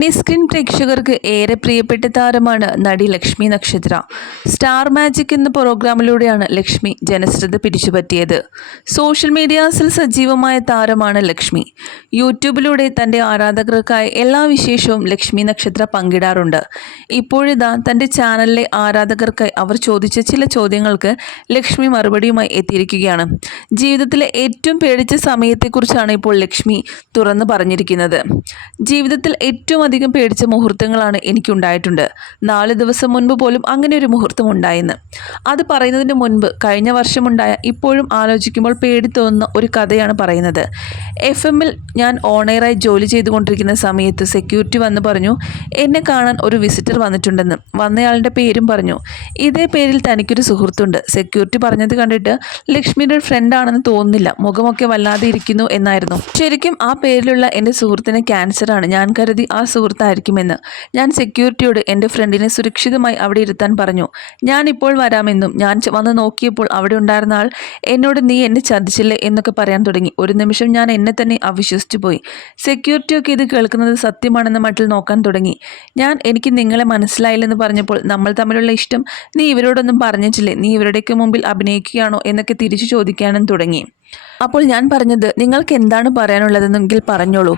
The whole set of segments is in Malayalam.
മിസ്ക്രീൻ പ്രേക്ഷകർക്ക് ഏറെ പ്രിയപ്പെട്ട താരമാണ് നടി ലക്ഷ്മി നക്ഷത്ര. സ്റ്റാർ മാജിക് എന്ന പ്രോഗ്രാമിലൂടെയാണ് ലക്ഷ്മി ജനശ്രദ്ധ പിടിച്ചുപറ്റിയത് സോഷ്യൽ മീഡിയാസിൽ സജീവമായ താരമാണ് ലക്ഷ്മി. യൂട്യൂബിലൂടെ തന്റെ ആരാധകർക്കായി എല്ലാ വിശേഷവും ലക്ഷ്മി നക്ഷത്ര പങ്കിടാറുണ്ട്. ഇപ്പോഴിതാ തന്റെ ചാനലിലെ ആരാധകർക്കായി അവർ ചോദിച്ച ചില ചോദ്യങ്ങൾക്ക് ലക്ഷ്മി മറുപടിയുമായി എത്തിയിരിക്കുകയാണ്. ജീവിതത്തിലെ ഏറ്റവും പേടിച്ച സമയത്തെക്കുറിച്ചാണ് ഇപ്പോൾ ലക്ഷ്മി തുറന്നു പറഞ്ഞിരിക്കുന്നത്. ജീവിതത്തിൽ ഏറ്റവും അധികം പേടിച്ച മുഹൂർത്തങ്ങളാണ് എനിക്കുണ്ടായിട്ടുണ്ട്. നാല് ദിവസം മുൻപ് പോലും അങ്ങനെ ഒരു മുഹൂർത്തം ഉണ്ടായെന്ന്. അത് പറയുന്നതിന് മുൻപ് കഴിഞ്ഞ വർഷമുണ്ടായ ഇപ്പോഴും ആലോചിക്കുമ്പോൾ പേടി തോന്നുന്ന ഒരു കഥയാണ് പറയുന്നത്. എഫ് എമ്മിൽ ഞാൻ ഓണറായി ജോലി ചെയ്തുകൊണ്ടിരിക്കുന്ന സമയത്ത് സെക്യൂരിറ്റി വന്ന് പറഞ്ഞു എന്നെ കാണാൻ ഒരു വിസിറ്റർ വന്നിട്ടുണ്ടെന്ന്. വന്നയാളിന്റെ പേരും പറഞ്ഞു. ഇതേ പേരിൽ തനിക്കൊരു സുഹൃത്തുണ്ട്. സെക്യൂരിറ്റി പറഞ്ഞത് കണ്ടിട്ട് ലക്ഷ്മിയുടെ ഫ്രണ്ടാണെന്ന് തോന്നുന്നില്ല. മുഖമൊക്കെ വല്ലാതെ ഇരിക്കുന്നു എന്നായിരുന്നു. ശരിക്കും ആ പേരിലുള്ള എന്റെ സുഹൃത്തിന് ക്യാൻസറാണ്. ഞാൻ കരുതി ആ സുഹൃത്തായിരിക്കുമെന്ന്. ഞാൻ സെക്യൂരിറ്റിയോട് എന്റെ ഫ്രണ്ടിനെ സുരക്ഷിതമായി അവിടെ ഇരുത്താൻ പറഞ്ഞു. ഞാൻ ഇപ്പോൾ വരാമെന്നും ഞാൻ വന്ന് നോക്കിയപ്പോൾ അവിടെ ഉണ്ടായിരുന്ന ആൾ എന്നോട് നീ എന്നെ ചതിച്ചില്ലേ എന്നൊക്കെ പറയാൻ തുടങ്ങി. ഒരു നിമിഷം ഞാൻ എന്നെ തന്നെ അവിശ്വസിച്ചു പോയി. സെക്യൂരിറ്റിയൊക്കെ ഇത് കേൾക്കുന്നത് സത്യമാണെന്ന് മട്ടിൽ നോക്കാൻ തുടങ്ങി. ഞാൻ എനിക്ക് നിങ്ങളെ മനസ്സിലായില്ലെന്ന് പറഞ്ഞപ്പോൾ നമ്മൾ തമ്മിലുള്ള ഇഷ്ടം നീ ഇവരോടൊന്നും പറഞ്ഞിട്ടില്ലേ? നീ ഇവരുടെയൊക്കെ മുമ്പിൽ അഭിനയിക്കുകയാണോ എന്നൊക്കെ തിരിച്ചു ചോദിക്കാനും തുടങ്ങി. അപ്പോൾ ഞാൻ പറഞ്ഞത് നിങ്ങൾക്ക് എന്താണ് പറയാനുള്ളതെന്നെങ്കിൽ പറഞ്ഞോളൂ.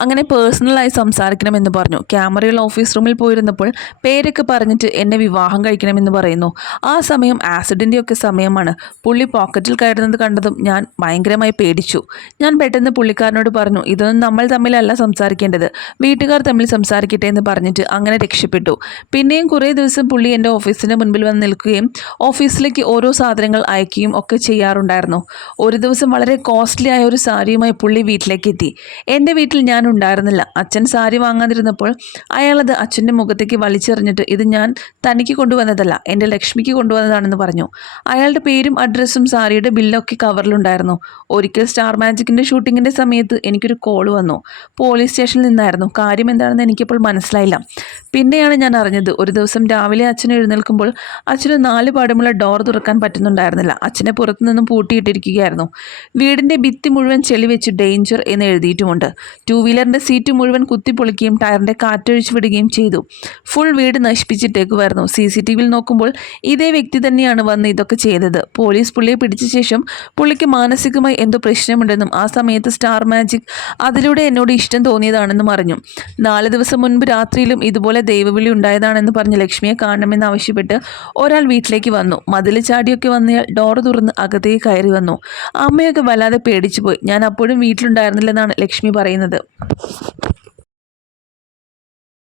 അങ്ങനെ പേഴ്സണലായി സംസാരിക്കണമെന്ന് പറഞ്ഞു. ക്യാമറയുള്ള ഓഫീസ് റൂമിൽ പോയിരുന്നപ്പോൾ പേരൊക്കെ പറഞ്ഞിട്ട് എന്നെ വിവാഹം കഴിക്കണമെന്ന് പറയുന്നു. ആ സമയം ആസിഡിന്റെ ഒക്കെ സമയമാണ്. പുള്ളി പോക്കറ്റിൽ കയറുന്നത് കണ്ടതും ഞാൻ ഭയങ്കരമായി പേടിച്ചു. ഞാൻ പെട്ടെന്ന് പുള്ളിക്കാരനോട് പറഞ്ഞു ഇതൊന്നും നമ്മൾ തമ്മിലല്ല സംസാരിക്കേണ്ടത്. വീട്ടുകാർ തമ്മിൽ സംസാരിക്കട്ടെ എന്ന് പറഞ്ഞിട്ട് അങ്ങനെ രക്ഷപ്പെട്ടു. പിന്നെയും കുറേ ദിവസം പുള്ളി എന്റെ ഓഫീസിന്റെ മുൻപിൽ വന്ന് നിൽക്കുകയും ഓഫീസിലേക്ക് ഓരോ സാധനങ്ങൾ അയക്കുകയും ഒക്കെ ചെയ്യാറുണ്ടായിരുന്നു. ഒരു ദിവസം വളരെ കോസ്റ്റ്ലി ആയ ഒരു സാരിയുമായി പുള്ളി വീട്ടിലേക്ക് എത്തി. എന്റെ വീട്ടിൽ ഞാൻ ഉണ്ടായിരുന്നില്ല അച്ഛൻ സാരി വാങ്ങാതിരുന്നപ്പോൾ അയാളത് അച്ഛന്റെ മുഖത്തേക്ക് വലിച്ചെറിഞ്ഞിട്ട് ഇത് ഞാൻ തനിക്ക് കൊണ്ടുവന്നതല്ല എന്റെ ലക്ഷ്മിക്ക് കൊണ്ടുവന്നതാണെന്ന് പറഞ്ഞു. അയാളുടെ പേരും അഡ്രസ്സും സാരിയുടെ ബില്ലൊക്കെ കവറിലുണ്ടായിരുന്നു. ഒരിക്കൽ സ്റ്റാർ മാജിക്കിന്റെ ഷൂട്ടിങ്ങിന്റെ സമയത്ത് എനിക്കൊരു കോൾ വന്നു. പോലീസ് സ്റ്റേഷനിൽ നിന്നായിരുന്നു. കാര്യം എന്താണെന്ന് എനിക്കിപ്പോൾ മനസ്സിലായില്ല. പിന്നെയാണ് ഞാൻ അറിഞ്ഞത്. ഒരു ദിവസം രാവിലെ അച്ഛൻ എഴുന്നേൽക്കുമ്പോൾ അച്ഛന് നാല് പാടുമുള്ള ഡോർ തുറക്കാൻ പറ്റുന്നുണ്ടായിരുന്നില്ല. അച്ഛനെ പുറത്തു നിന്നും പൂട്ടിയിട്ടിരിക്കുകയായിരുന്നു. വീടിന്റെ ഭിത്തി മുഴുവൻ ചെളി വെച്ച് ഡേഞ്ചർ എന്ന് എഴുതിയിട്ടുമുണ്ട്. ടൂ വീലറിന്റെ സീറ്റ് മുഴുവൻ കുത്തിപ്പൊളിക്കുകയും ടയറിന്റെ കാറ്റൊഴിച്ചു വിടുകയും ചെയ്തു. ഫുൾ വീട് നശിപ്പിച്ചിട്ടേക്കുമായിരുന്നു. സി സി ടി വിയിൽ നോക്കുമ്പോൾ ഇതേ വ്യക്തി തന്നെയാണ് വന്ന് ഇതൊക്കെ ചെയ്തത്. പോലീസ് പുള്ളിയെ പിടിച്ച ശേഷം പുള്ളിക്ക് മാനസികമായി എന്തോ പ്രശ്നമുണ്ടെന്നും ആ സമയത്ത് സ്റ്റാർ മാജിക് അതിലൂടെ എന്നോട് ഇഷ്ടം തോന്നിയതാണെന്നും അറിഞ്ഞു. നാല് ദിവസം മുൻപ് രാത്രിയിലും ഇതുപോലെ ദൈവവിളി ഉണ്ടായതാണെന്ന് പറഞ്ഞ് ലക്ഷ്മിയെ കാണണമെന്ന് ആവശ്യപ്പെട്ട് ഒരാൾ വീട്ടിലേക്ക് വന്നു. മതിൽ ചാടിയൊക്കെ വന്നയാൾ ഡോർ തുറന്ന് അകത്തേക്ക് കയറി വന്നു. അമ്മയൊക്കെ വല്ലാതെ പേടിച്ചു പോയി ഞാൻ അപ്പോഴും വീട്ടിലുണ്ടായിരുന്നില്ലെന്നാണ് ലക്ഷ്മി പറയുന്നത്.